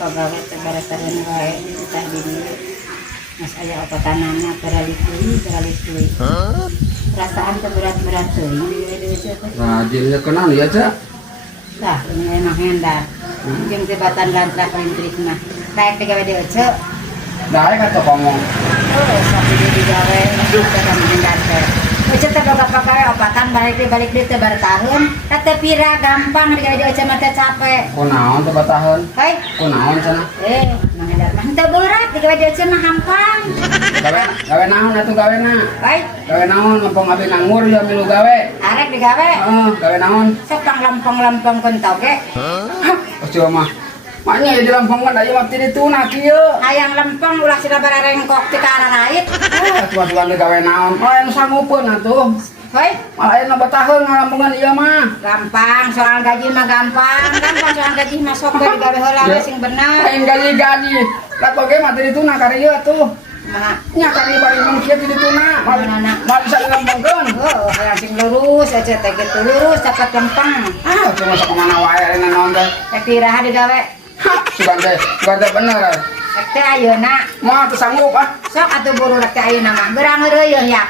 pagawe tebarataran wae tah di dieu. Mas aya opatanana terali-tuli. Perasaan teh berat-berat teuing di dieu teh. Nah, dia kenal ya, Cak. Tah ini emang hendak. Jeung tibatan lantrak lintrik mah. Kayak digawe dieu ceu. Dae kata ngomong. Oh, sapi dia digawe masuk ke dalam hendak teh. Ece teh boga pagawe opatan balik deui teh bartaheun. Teh pira gampang digawe dieu ece mah teh capek. Kunaon teh bataheun? Hei, Kunaon cenah? mah hendak mah teu berat digawe dieu ece mah gampang. Gawe naon atuh gawena? Hei, Gawe naon lempeng abi nganggur ya milu gawe. arek digawe. Heeh, gawe naon? Sok lempeng-lempeng kentoge. Coba mah. Maknya ya di Lampung kan aya waktu itu nak kieu. Hayang lempeng ulah sira bararengkok ti ka arah lain. Tuan-tuan ge gawe naon? Malah anu sanggupeun atuh. Hei, Malah aya bataheun ngalampungan ieu mah. gampang soal gaji mah gampang soal gaji mah sok we digawe heula we sing bener. Lain gaji-gaji. Lah poge mah teh dituna ka ieu atuh. Nah, Nya kali bari mun kieu teh dituna. Mal bisa dilampungkeun. oh, hayang sing lurus aja teh gitu lurus dapat lempeng. Cuma sok mana wae ari naon teh. Teh piraha digawe? Sugan teh bener. Teh ayeuna Moal teu sanggup ah. sok atuh buru rek teh ayeuna mah gerang heureuy ya.